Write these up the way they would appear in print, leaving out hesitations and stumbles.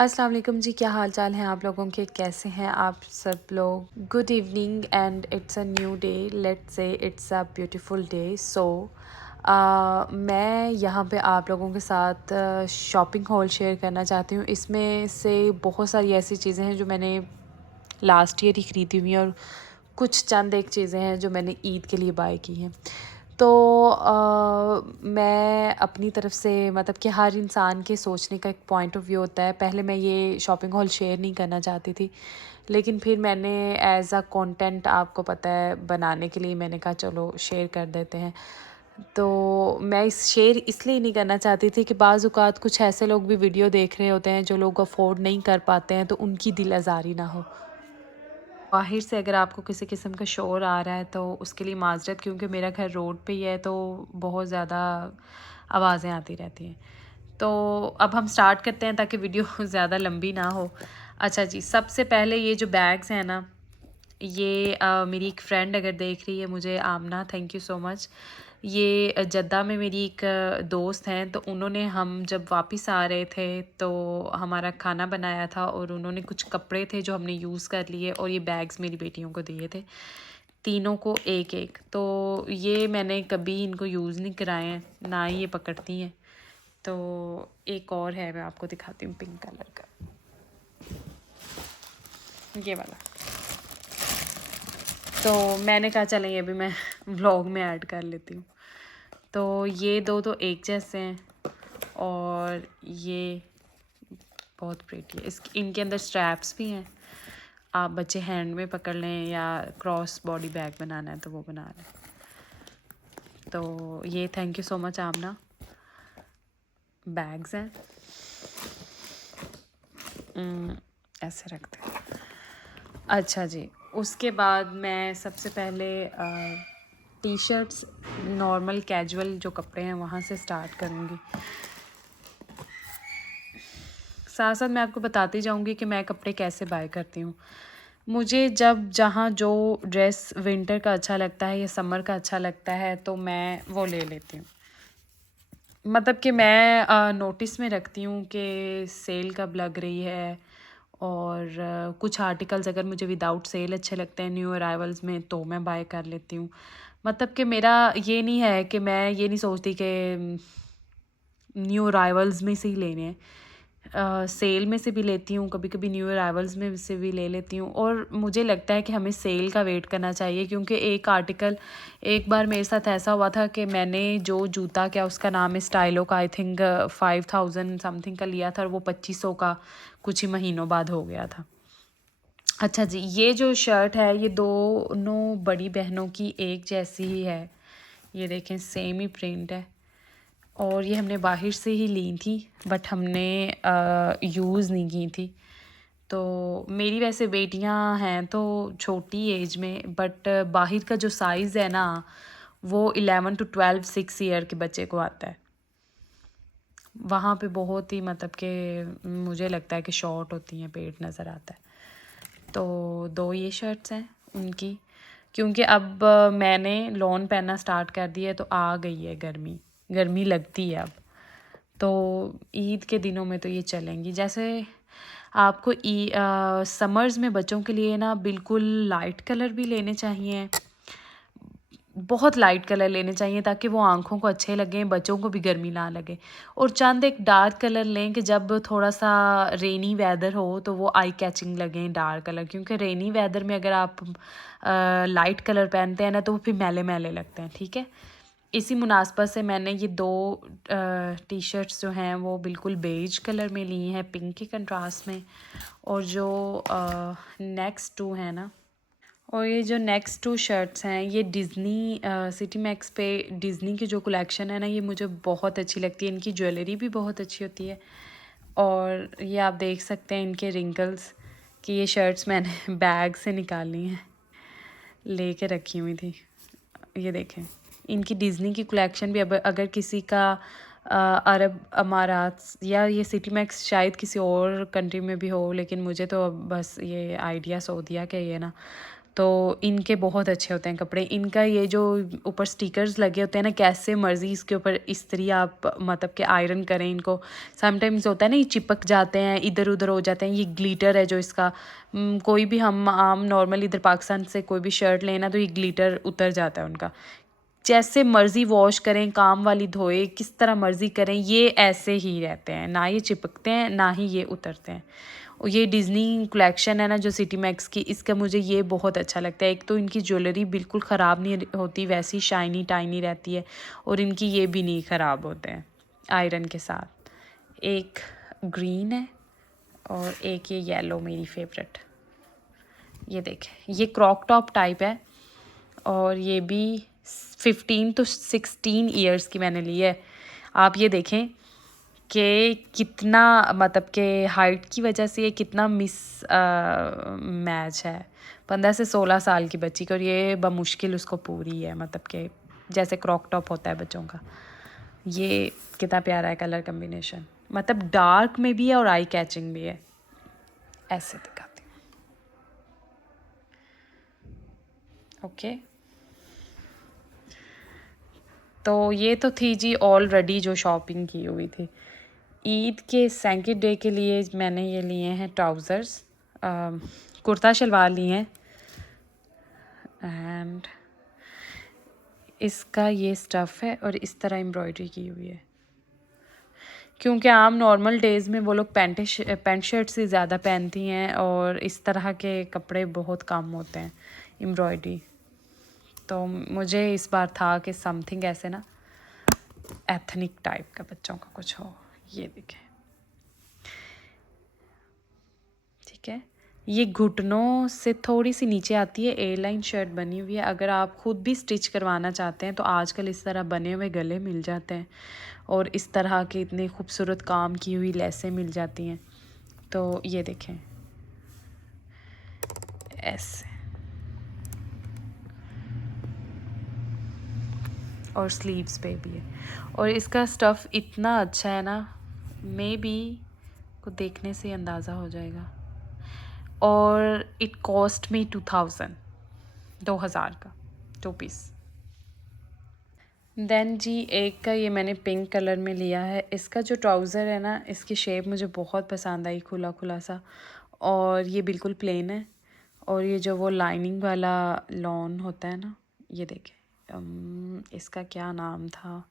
अस्सलाम वालेकुम जी, क्या हाल चाल हैं आप लोगों के? कैसे हैं आप सब लोग? Good evening and it's a new day, let's say it's a beautiful day. So मैं यहाँ पे आप लोगों के साथ शॉपिंग हॉल शेयर करना चाहती हूँ। इसमें से बहुत सारी ऐसी चीज़ें हैं जो मैंने लास्ट ईयर ही ख़रीदी हुई हैं, और कुछ चंद एक चीज़ें हैं जो मैंने ईद के लिए बाय की हैं। तो मैं अपनी तरफ से, मतलब कि हर इंसान के सोचने का एक पॉइंट ऑफ व्यू होता है। पहले मैं ये शॉपिंग हॉल शेयर नहीं करना चाहती थी, लेकिन फिर मैंने एज़ अ कंटेंट, आपको पता है, बनाने के लिए मैंने कहा चलो शेयर कर देते हैं। तो मैं इस शेयर इसलिए नहीं करना चाहती थी कि बाज़ औक़ात कुछ ऐसे लोग भी वीडियो देख रहे होते हैं जो लोग अफोर्ड नहीं कर पाते हैं, तो उनकी दिल आज़ारी ना हो। बाहर से अगर आपको किसी किस्म का शोर आ रहा है तो उसके लिए माज़रत, क्योंकि मेरा घर रोड पे ही है तो बहुत ज़्यादा आवाज़ें आती रहती हैं। तो अब हम स्टार्ट करते हैं ताकि वीडियो ज़्यादा लंबी ना हो। अच्छा जी, सबसे पहले ये जो बैग्स हैं ना, ये मेरी एक फ्रेंड अगर देख रही है मुझे, आमना, थैंक यू सो मच। ये जद्दा में मेरी एक दोस्त हैं, तो उन्होंने, हम जब वापस आ रहे थे तो हमारा खाना बनाया था, और उन्होंने कुछ कपड़े थे जो हमने यूज़ कर लिए, और ये बैग्स मेरी बेटियों को दिए थे, तीनों को एक एक। तो ये मैंने कभी इनको यूज़ नहीं कराए हैं, ना ही ये पकड़ती हैं। तो एक और है, मैं आपको दिखाती हूँ, पिंक कलर का, ये वाला। तो मैंने कहा चलें ये भी मैं व्लॉग में ऐड कर लेती हूँ। तो ये दो तो एक जैसे हैं, और ये बहुत प्रीटी है। इनके अंदर स्ट्रैप्स भी हैं, आप बच्चे हैंड में पकड़ लें या क्रॉस बॉडी बैग बनाना है तो वो बना लें। तो ये thank you so much Amna, bags हैं। ऐसे रखते हैं। अच्छा जी, उसके बाद मैं सबसे पहले टी शर्ट्स, नॉर्मल कैजुअल जो कपड़े हैं वहाँ से स्टार्ट करूँगी। साथ साथ मैं आपको बताती जाऊँगी कि मैं कपड़े कैसे बाय करती हूँ। मुझे जब जहाँ जो ड्रेस विंटर का अच्छा लगता है या समर का अच्छा लगता है तो मैं वो ले लेती हूँ। मतलब कि मैं नोटिस में रखती हूँ कि सेल कब लग रही है, और कुछ आर्टिकल्स अगर मुझे विदाउट सेल अच्छे लगते हैं न्यू अराइवल्स में तो मैं बाय कर लेती हूँ। मतलब कि मेरा ये नहीं है कि मैं ये नहीं सोचती कि न्यू अराइवल्स में से ही लेने हैं। सेल में से भी लेती हूँ, कभी कभी न्यू अराइवल्स में से भी ले लेती हूँ, और मुझे लगता है कि हमें सेल का वेट करना चाहिए, क्योंकि एक आर्टिकल, एक बार मेरे साथ ऐसा हुआ था कि मैंने जो जूता, क्या उसका नाम है, स्टाइलो का, आई थिंक 5000 समथिंग का लिया था, और वो 2500 का कुछ ही महीनों बाद हो गया था। अच्छा जी, ये जो शर्ट है ये दोनों बड़ी बहनों की एक जैसी ही है, ये देखें सेम ही प्रिंट है, और ये हमने बाहर से ही ली थी, बट हमने यूज़ नहीं की थी। तो मेरी वैसे बेटियां हैं तो छोटी एज में, बट बाहर का जो साइज़ है ना वो 11 to 12 6 ईयर के बच्चे को आता है। वहाँ पे बहुत ही, मतलब कि मुझे लगता है कि शॉर्ट होती हैं, पेट नज़र आता है। तो दो ये शर्ट्स हैं उनकी, क्योंकि अब मैंने लॉन पहनना स्टार्ट कर दिया है तो आ गई है गर्मी, गर्मी लगती है अब। तो ईद के दिनों में तो ये चलेंगी। जैसे आपको समर्स में बच्चों के लिए ना बिल्कुल लाइट कलर भी लेने चाहिए, बहुत लाइट कलर लेने चाहिए ताकि वो आँखों को अच्छे लगें, बच्चों को भी गर्मी ना लगे। और चंद एक डार्क कलर लें कि जब थोड़ा सा रेनी वेदर हो तो वो आई कैचिंग लगें डार्क कलर, क्योंकि रेनी वेदर में अगर आप लाइट कलर पहनते हैं ना तो वो फिर मैले मैले लगते हैं, ठीक है। इसी मुनासबत से मैंने ये दो टी शर्ट्स जो हैं वो बिल्कुल बेज कलर में ली हैं, पिंक के कंट्रास्ट में। और जो नेक्स्ट टू है ना, और ये जो नेक्स्ट टू शर्ट्स हैं ये डिज़नी सिटी मैक्स पे डिज़नी की जो कलेक्शन है ना, ये मुझे बहुत अच्छी लगती है। इनकी ज्वेलरी भी बहुत अच्छी होती है, और ये आप देख सकते हैं इनके रिंकल्स, कि ये शर्ट्स मैंने बैग से निकाली हैं, लेके रखी हुई थी। ये देखें, इनकी डिज़नी की कलेक्शन भी, अब अगर किसी का अरब अमारात या ये सिटी मैक्स शायद किसी और कंट्री में भी हो, लेकिन मुझे तो अब बस ये आइडिया सो दिया कि ये ना तो इनके बहुत अच्छे होते हैं कपड़े। इनका ये जो ऊपर स्टिकर्स लगे होते हैं ना, कैसे मर्ज़ी इसके ऊपर इस्त्री आप मतलब कि आयरन करें इनको, समटाइम्स होता है ना ये चिपक जाते हैं, इधर उधर हो जाते हैं। ये ग्लिटर है जो इसका, कोई भी हम आम नॉर्मल इधर पाकिस्तान से कोई भी शर्ट लेना तो ये ग्लिटर उतर जाता है उनका। जैसे मर्ज़ी वॉश करें, काम वाली धोए, किस तरह मर्ज़ी करें, ये ऐसे ही रहते हैं, ना ये चिपकते हैं ना ही ये उतरते हैं। और ये डिज़नी कलेक्शन है ना जो सिटी मैक्स की, इसका मुझे ये बहुत अच्छा लगता है। एक तो इनकी ज्वेलरी बिल्कुल ख़राब नहीं होती, वैसी शाइनी टाइनी रहती है, और इनकी ये भी नहीं ख़राब होते हैं आयरन के साथ। एक ग्रीन है और एक ये येलो मेरी फेवरेट। ये देखें, ये क्रॉक टॉप टाइप है और ये भी 15 to 16 ईयर्स की मैंने ली है। आप ये देखें कि कितना मतलब कि हाइट की वजह से ये कितना मिस मैच है 15 से 16 साल की बच्ची को, और ये बमुश्किल उसको पूरी है, मतलब कि जैसे क्रॉक टॉप होता है बच्चों का। ये कितना प्यारा है कलर कम्बिनेशन, मतलब डार्क में भी है और आई कैचिंग भी है। ऐसे दिखाती हूँ। ओके, तो ये तो थी जी ऑलरेडी जो शॉपिंग की हुई थी। ईद के सेकंड डे के लिए मैंने ये लिए हैं ट्राउज़र्स, कुर्ता शलवार लिए हैं, एंड इसका ये स्टफ़ है और इस तरह एम्ब्रॉयडरी की हुई है। क्योंकि आम नॉर्मल डेज़ में वो लोग पैंट शर्ट से ज़्यादा पहनती हैं और इस तरह के कपड़े बहुत कम होते हैं एम्ब्रॉयडरी। तो मुझे इस बार था कि समथिंग ऐसे ना एथनिक टाइप का बच्चों का कुछ हो। ये देखें, ठीक है। ये घुटनों से थोड़ी सी नीचे आती है, एयरलाइन शर्ट बनी हुई है। अगर आप ख़ुद भी स्टिच करवाना चाहते हैं तो आजकल इस तरह बने हुए गले मिल जाते हैं और इस तरह के इतने खूबसूरत काम की हुई लेसें मिल जाती हैं। तो ये देखें ऐसे, और स्लीव्स पे भी है, और इसका स्टफ़ इतना अच्छा है ना, मे बी को देखने से अंदाज़ा हो जाएगा। और इट कॉस्ट मी 2000 का 2 पीस। देन जी एक का ये मैंने पिंक कलर में लिया है। इसका जो ट्राउज़र है ना, इसकी शेप मुझे बहुत पसंद आई, खुला खुला सा, और ये बिल्कुल प्लेन है। और ये जो वो लाइनिंग वाला लॉन होता है ना, ये देखें, इसका क्या नाम था,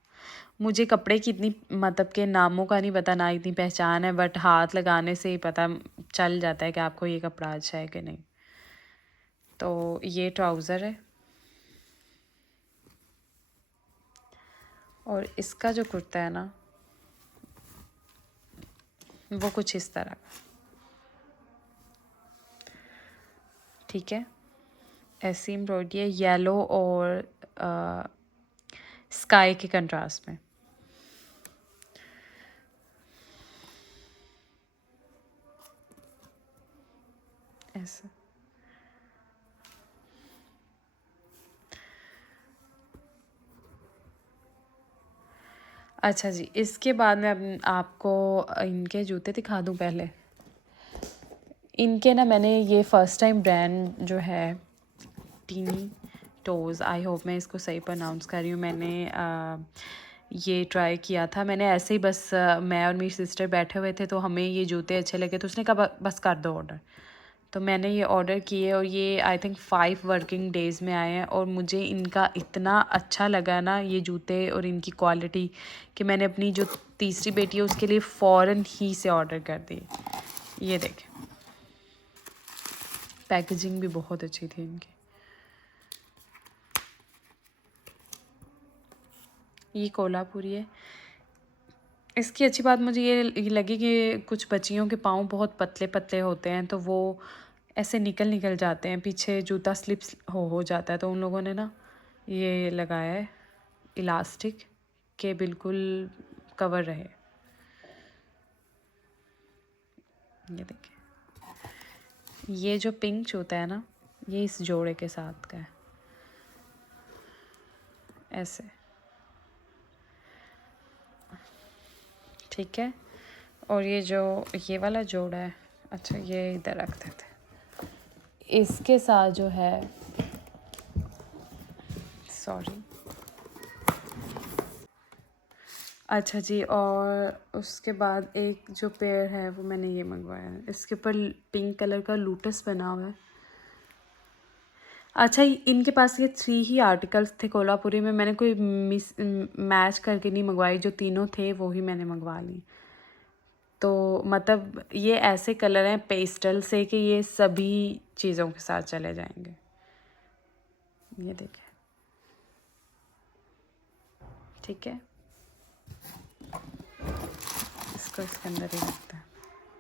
मुझे कपड़े की इतनी मतलब के नामों का नहीं पता, ना इतनी पहचान है, बट हाथ लगाने से ही पता चल जाता है कि आपको ये कपड़ा अच्छा है कि नहीं। तो ये ट्राउज़र है और इसका जो कुर्ता है ना वो कुछ इस तरह का, ठीक है। ऐसी एम्ब्रॉयडरी है येलो और स्काई के कंट्रास्ट में। ऐसे अच्छा जी, इसके बाद मैं आपको इनके जूते दिखा दूं। पहले इनके ना मैंने ये फ़र्स्ट टाइम ब्रांड जो है टीनी टोज़, आई होप मैं इसको सही प्रोनाउंस कर रही हूँ, मैंने ये ट्राई किया था। मैंने ऐसे ही बस मैं और मेरी सिस्टर बैठे हुए थे तो हमें ये जूते अच्छे लगे तो उसने कहा बस कर दो ऑर्डर। तो मैंने ये ऑर्डर किए और ये आई थिंक 5 वर्किंग डेज़ में आए हैं, और मुझे इनका इतना अच्छा लगा ना ये जूते और इनकी क्वालिटी कि मैंने अपनी जो तीसरी बेटी है उसके लिए फ़ौरन ही से ऑर्डर कर दी। ये देखें, पैकेजिंग भी बहुत अच्छी थी इनकी। ये कोल्हापुरी है। इसकी अच्छी बात मुझे ये लगी कि कुछ बच्चियों के पाँव बहुत पतले पतले होते हैं तो वो ऐसे निकल जाते हैं, पीछे जूता स्लिप्स हो जाता है, तो उन लोगों ने ना ये लगाया है इलास्टिक के बिल्कुल कवर रहे। ये देखिए, ये जो पिंक जूता है ना ये इस जोड़े के साथ का है, ऐसे, ठीक है। और ये जो ये वाला जोड़ा है, अच्छा ये इधर रख देते, इसके साथ जो है, सॉरी, अच्छा जी, और उसके बाद एक जो पेयर है वो मैंने ये मंगवाया है, इसके ऊपर पिंक कलर का लोटस बना हुआ है। अच्छा, इनके पास ये 3 ही आर्टिकल्स थे कोल्हापुरी में, मैंने कोई मैच करके नहीं मंगवाई, जो तीनों थे वो ही मैंने मंगवा ली। तो मतलब ये ऐसे कलर हैं पेस्टल से कि ये सभी चीज़ों के साथ चले जाएंगे। ये देखें, ठीक है, इसको इसके अंदर ही रखते हैं।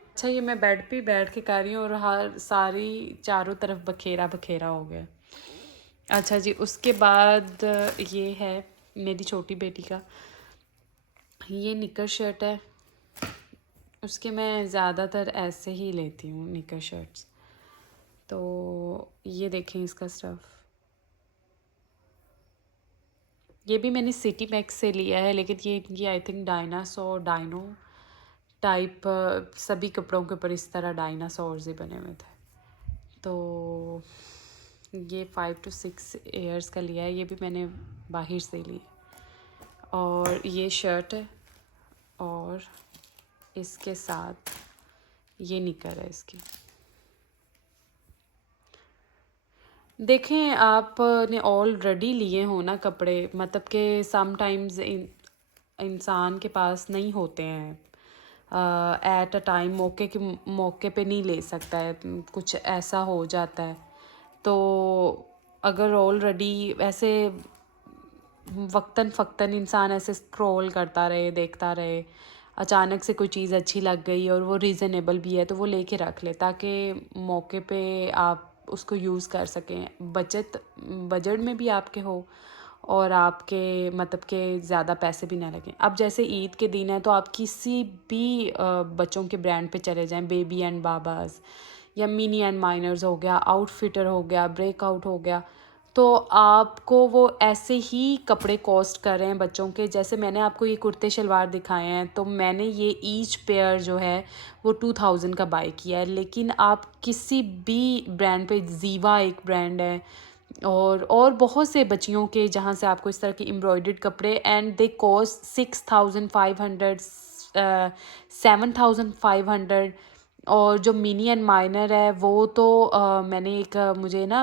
अच्छा, ये मैं बेड पे बैठ के कर रही हूँ और हर सारी चारों तरफ बखेरा बखेरा हो गया। अच्छा जी, उसके बाद ये है मेरी छोटी बेटी का, ये निकर शर्ट है, उसके मैं ज़्यादातर ऐसे ही लेती हूँ निकर शर्ट्स। तो ये देखें इसका स्टफ़, ये भी मैंने सिटी मैक्स से लिया है, लेकिन ये इनकी आई थिंक डायनो टाइप सभी कपड़ों के ऊपर इस तरह डायनासोर्स ही बने हुए थे। तो ये 5 to 6 ईयर्स का लिया है, ये भी मैंने बाहर से लिया। और ये शर्ट है और इसके साथ ये निकर है इसकी। देखें, आपने ऑलरेडी लिए हो ना कपड़े, मतलब कि समटाइम्स इंसान के पास नहीं होते हैं एट अ टाइम, मौके पे नहीं ले सकता है, कुछ ऐसा हो जाता है। तो अगर ऑलरेडी ऐसे वक्तन फ़क्तन इंसान ऐसे स्क्रॉल करता रहे, देखता रहे, अचानक से कोई चीज़ अच्छी लग गई और वो रीज़नेबल भी है तो वो लेके रख ले, ताकि मौके पे आप उसको यूज़ कर सकें, बजट में भी आपके हो और आपके मतलब के ज़्यादा पैसे भी ना लगें। अब जैसे ईद के दिन है तो आप किसी भी बच्चों के ब्रांड पे चले जाएं, बेबी एंड बाबास या मिनी एंड माइनर्स हो गया, आउटफिटर हो गया, ब्रेकआउट हो गया, तो आपको वो ऐसे ही कपड़े कॉस्ट कर रहे हैं बच्चों के। जैसे मैंने आपको ये कुर्ते शलवार दिखाए हैं, तो मैंने ये ईच पेयर जो है वो 2000 का बाय किया है, लेकिन आप किसी भी ब्रांड पे, जीवा एक ब्रांड है और बहुत से बच्चियों के जहाँ से आपको इस तरह के एम्ब्रॉयडर्ड कपड़े, एंड दे कॉस्ट 6500 7500। और जो मिनी एंड माइनर है वो तो मैंने एक मुझे ना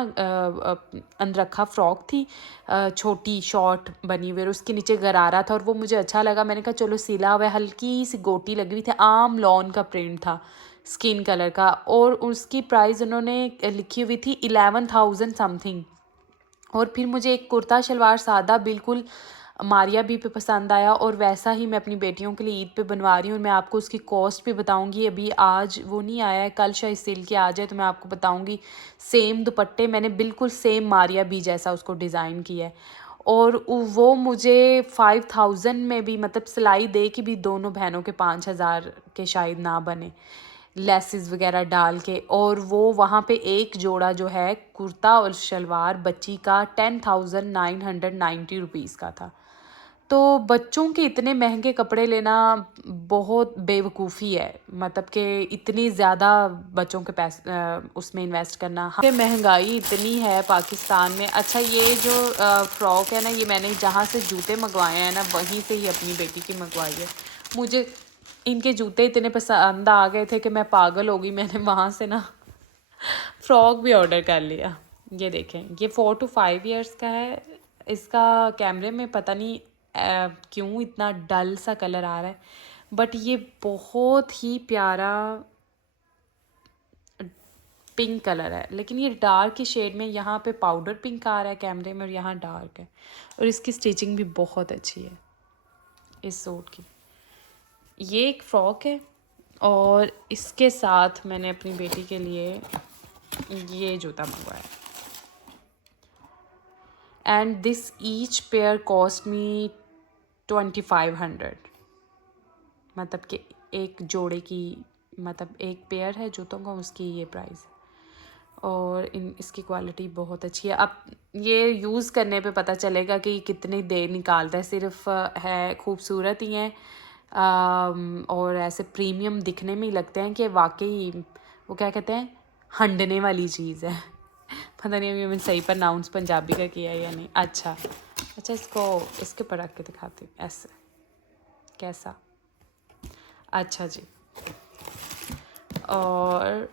अनरखा फ्रॉक थी, छोटी शॉर्ट बनी हुई और उसके नीचे गरारा था और वो मुझे अच्छा लगा, मैंने कहा चलो सिला हुआ है, हल्की सी गोटी लगी हुई थी, आम लॉन का प्रिंट था, स्किन कलर का, और उसकी प्राइस उन्होंने लिखी हुई थी 11,000 समथिंग। और फिर मुझे एक कुर्ता शलवार सादा बिल्कुल मारिया भी पे पसंद आया, और वैसा ही मैं अपनी बेटियों के लिए ईद पे बनवा रही हूँ, और मैं आपको उसकी कॉस्ट भी बताऊँगी। अभी आज वो नहीं आया है, कल शायद सिल के आ जाए तो मैं आपको बताऊँगी। सेम दुपट्टे मैंने बिल्कुल सेम मारिया भी जैसा उसको डिज़ाइन किया है, और वो मुझे 5000 में भी, मतलब सिलाई दे के भी दोनों बहनों के 5000 के शायद ना बने, लेसेस वगैरह डाल के। और वो वहाँ पे एक जोड़ा जो है कुर्ता और शलवार बच्ची का 10,990 रुपीज़ का था। तो बच्चों के इतने महंगे कपड़े लेना बहुत बेवकूफ़ी है, मतलब कि इतनी ज़्यादा बच्चों के पैसे उसमें इन्वेस्ट करना। हाँ, महंगाई इतनी है पाकिस्तान में। अच्छा, ये जो फ्रॉक है ना, ये मैंने जहाँ से जूते मंगवाए हैं ना, वहीं से ही अपनी बेटी की मंगवाई है। मुझे इनके जूते इतने पसंद आ गए थे कि मैं पागल हो गई, मैंने वहाँ से ना फ्रॉक भी ऑर्डर कर लिया। ये देखें, ये 4 to 5 ईयर्स का है, इसका कैमरे में पता नहीं क्यों इतना डल सा कलर आ रहा है, बट ये बहुत ही प्यारा पिंक कलर है, लेकिन ये डार्क शेड में, यहाँ पे पाउडर पिंक आ रहा है कैमरे में और यहाँ डार्क है, और इसकी स्टिचिंग भी बहुत अच्छी है इस सूट की। ये एक फ़्रॉक है, और इसके साथ मैंने अपनी बेटी के लिए ये जूता मंगवाया, and this each pair cost me 2500, मतलब कि एक जोड़े की, मतलब एक पेयर है जूतों का, उसकी ये प्राइस है। और इसकी क्वालिटी बहुत अच्छी है। अब ये यूज़ करने पे पता चलेगा कि कितनी देर निकालता है, सिर्फ है खूबसूरत ही हैं, और ऐसे प्रीमियम दिखने में ही लगते हैं कि वाकई वो क्या कहते हैं, हंडने वाली चीज़ है। पता नहीं अभी मैंने सही प्रोनाउंस पंजाबी का किया है या नहीं। अच्छा अच्छा, इसको इसके पर रख के दिखाती हूँ ऐसे, कैसा? अच्छा जी, और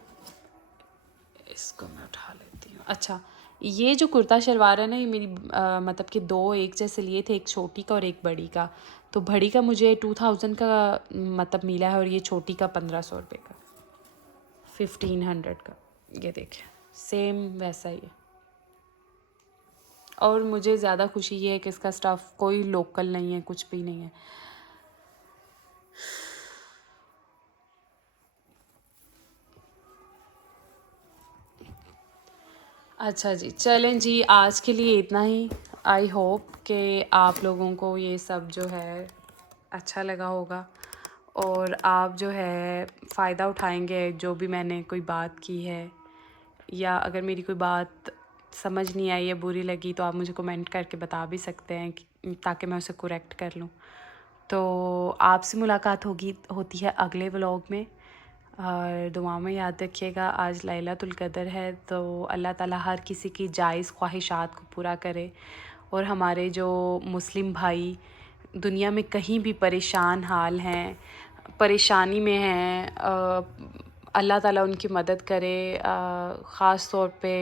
इसको मैं उठा लेती हूँ। अच्छा, ये जो कुर्ता शलवार है ना, ये मेरी मतलब कि दो एक जैसे लिए थे, एक छोटी का और एक बड़ी का। तो बड़ी का मुझे 2000 का मतलब मिला है, और ये छोटी का 1500 रुपये का, 1500 का। ये देखिए सेम वैसा ही है। और मुझे ज़्यादा खुशी ये है कि इसका स्टफ़ कोई लोकल नहीं है, कुछ भी नहीं है। अच्छा जी, चलें जी, आज के लिए इतना ही। आई होप कि आप लोगों को ये सब जो है अच्छा लगा होगा, और आप जो है फ़ायदा उठाएंगे जो भी मैंने कोई बात की है, या अगर मेरी कोई बात समझ नहीं आई या बुरी लगी तो आप मुझे कमेंट करके बता भी सकते हैं ताकि मैं उसे करेक्ट कर लूँ। तो आपसे मुलाकात होती है अगले व्लॉग में, और दुआ में याद रखिएगा आज लैलतुल क़द्र है, तो अल्लाह ताला हर किसी की जायज़ ख्वाहिशात को पूरा करे, और हमारे जो मुस्लिम भाई दुनिया में कहीं भी परेशान हाल हैं, परेशानी में हैं, अल्लाह ताला उनकी मदद करे। ख़ास तौर पे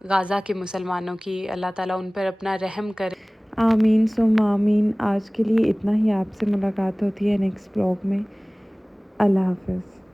गाज़ा के मुसलमानों की अल्लाह ताला उन पर अपना रहम करे। आमीन सुम आमीन। आज के लिए इतना ही। आपसे मुलाकात होती है नेक्स्ट ब्लॉग में। अल्लाह हाफ़िज़।